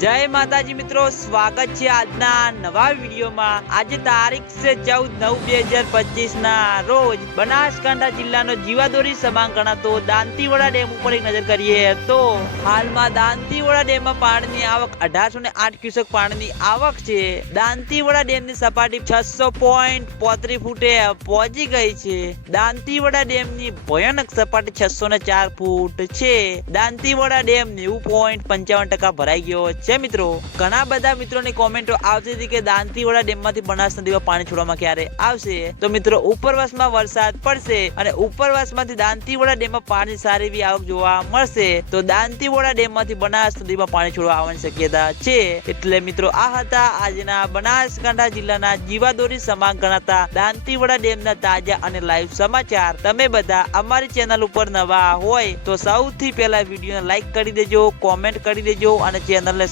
જય માતાજી મિત્રો, સ્વાગત છે આજના નવા વિડીયોમાં. આજે તારીખ છે ચૌદ નવ બે હજાર પચીસ ના રોજ બનાસકાંઠા જિલ્લાનો જીવાદોરી સમાન ગણાતો દાંતીવાડા ડેમ ઉપર એક નજર કરીએ તો હાલમાં દાંતીવાડા ડેમમાં પાણીની આવક અઢારસો ને આઠ ક્યુસેક પાણીની આવક છે. દાંતીવાડા ડેમની સપાટી છસો પોઈન્ટ પોત્રીસ ફૂટે પહોંચી ગઈ છે. દાંતીવાડા ડેમની ભયાનક સપાટી છસો ને ચાર ફૂટ છે. દાંતીવાડા ડેમ નેવું પોઈન્ટ પંચાવન ટકા ભરાઈ ગયો છે મિત્રો? ઘણા બધા મિત્રોની કોમેન્ટો આવતી હતી કે દાંતીવાડા ડેમમાંથી બનાસ નદીમાં પાણી છોડવામાં ક્યારે આવશે? તો મિત્રો, ઉપરવાસમાં વરસાદ પડશે અને ઉપરવાસમાંથી દાંતીવાડા ડેમમાં પાણી સારી એવી આવક જોવા મળશે. તો દાંતીવાડા ડેમમાંથી બનાસ નદીમાં પાણી છોડવા આવવાની શક્યતા છે. એટલે મિત્રો, આ હતા આજના બનાસકાંઠા જિલ્લાના જીવાદોરી સમાન ગણાતા દાંતીવાડા ડેમના તાજા અને લાઈવ સમાચાર. તમે બધા અમારી ચેનલ ઉપર નવા હોય તો સૌથી પહેલા વિડીયોને લાઈક કરી દેજો કોમેન્ટ કરી દેજો અને ચેનલને